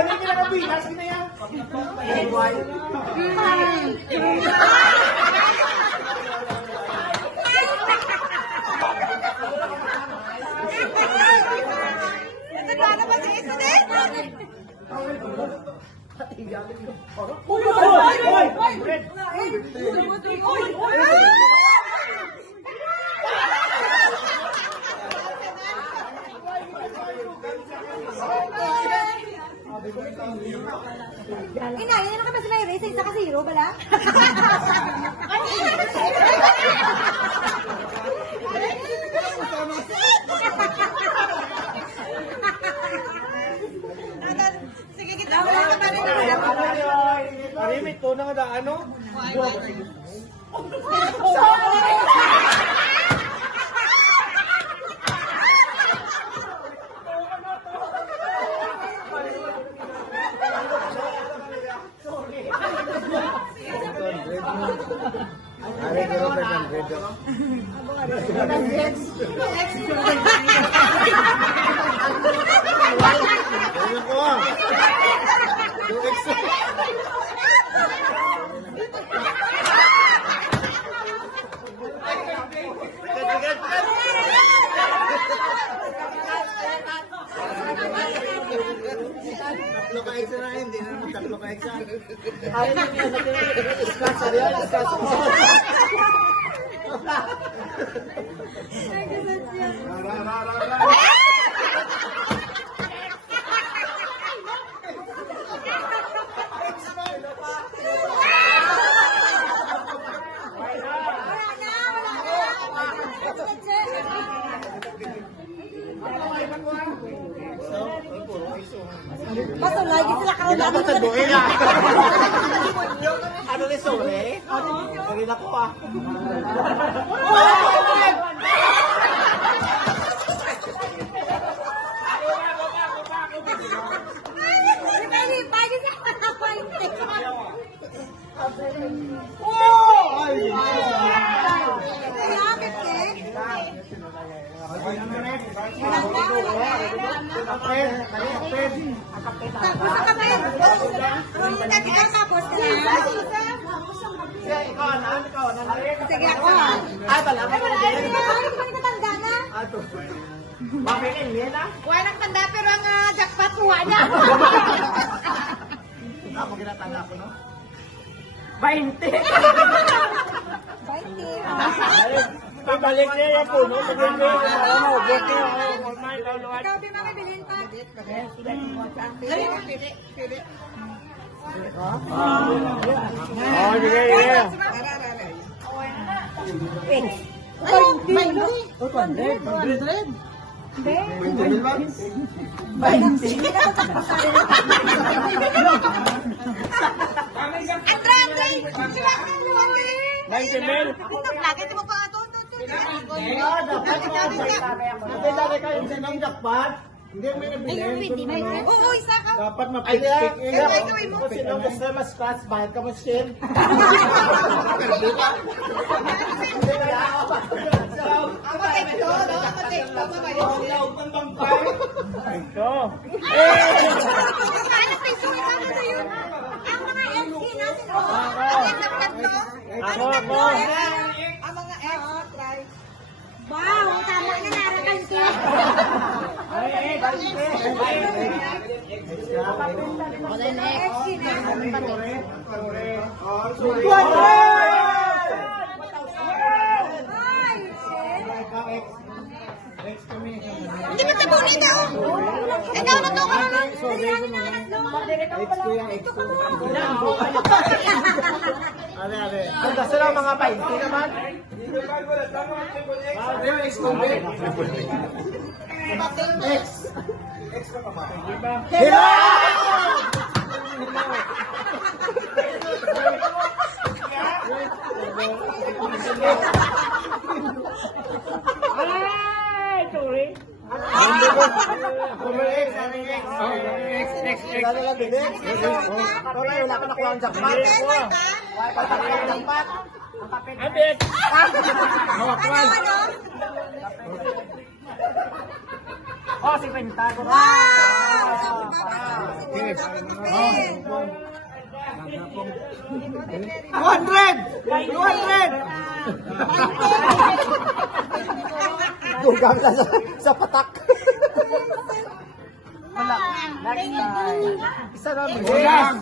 Ano yung nakabilas? Sino yan? Nagana ba si Incident? Inayin na ka ba si Mayre? Isa ka zero ba lang? Sige, kita mo lang naman rin. Parimit ko na nga ano? Tatlo ka extra na hindi na tatlo ka extra. Ayaw na niya sa scratch. Ayaw na scratch. Basta lagi sila karoon Dapat sa buhay na. Ano ni Sole? Pagin ako ah. Sige ako. Ay, pala. Ato. Bakit yan ah? Kuha ng tanda pero ang jackpot kuha niya. Ako ginatanda ko, no? 20. Ibalik niya yung puno. Ibalik niya yung ano. Buti yung Ikaw din mga bilhin pa. Pili. Oh, sige, sige. Hindi may nabili. Oo, isa ka. Dapat mapikpik. Kung sino gusto mas-scratch, bayad ka mas-share. Ako tekto, no? Ako tekto. Ito. Anak, may suwi ka na yun. Ang mga MC na sila. Ang tatlo. Ako. Ang mga MC. Wow, tama na narakan ko. Hindi mo tabunin daw. Ikaw na to ka naman. Dalihanin na anak Ale. Ang gusto lang mga 20 naman. Hello! Ay, sorry. Wala ka nakuha ang jackpot. Abit! Hawakwan! Oh, si Pentagon. Wow! Dugang sa patak. Isa na bilang.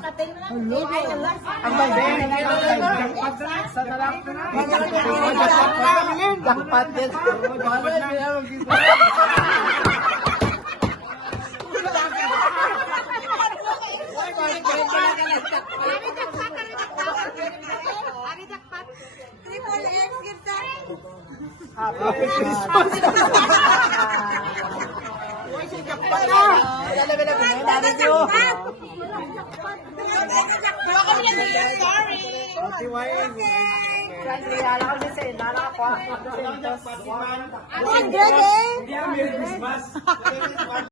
Ang bandeng. Isa na lang. Jackpot din. Happy Christmas! Ang